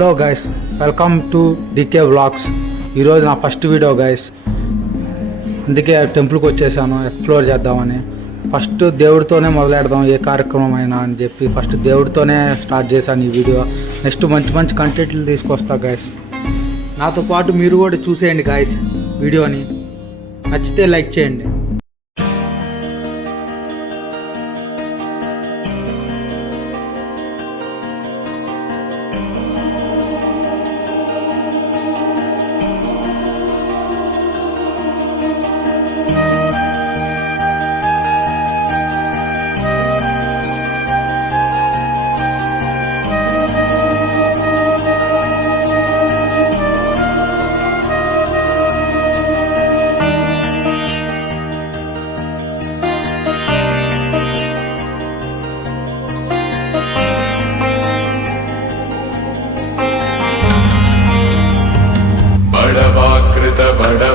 Hello guys, welcome to DK vlogs. ఈరోజు నా first video guys, అందుకే టెంపుల్కి వచ్చేసాను ఎక్స్ప్లోర్ చేద్దామని. ఫస్ట్ దేవుడితోనే మొదలెడదాం ఏ కార్యక్రమం అయినా అని చెప్పి ఫస్ట్ దేవుడితోనే స్టార్ట్ చేశాను ఈ వీడియో. నెక్స్ట్ మంచి మంచి కంటెంట్లు తీసుకొస్తా గైస్. నాతో పాటు మీరు కూడా చూసేయండి గైస్ వీడియోని. నచ్చితే లైక్ చేయండి.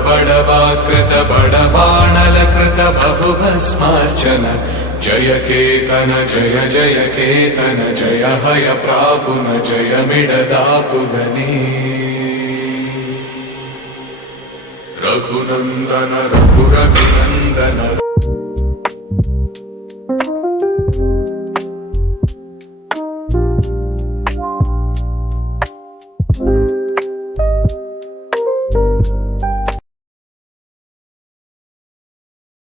बडवाकृत बडबाणलकृत बहुभस्मार्चन जय केतन जय जय केतन जय हय प्रापुन जय मिडदापुगने रघुनन्दन रघुरघुनन्दन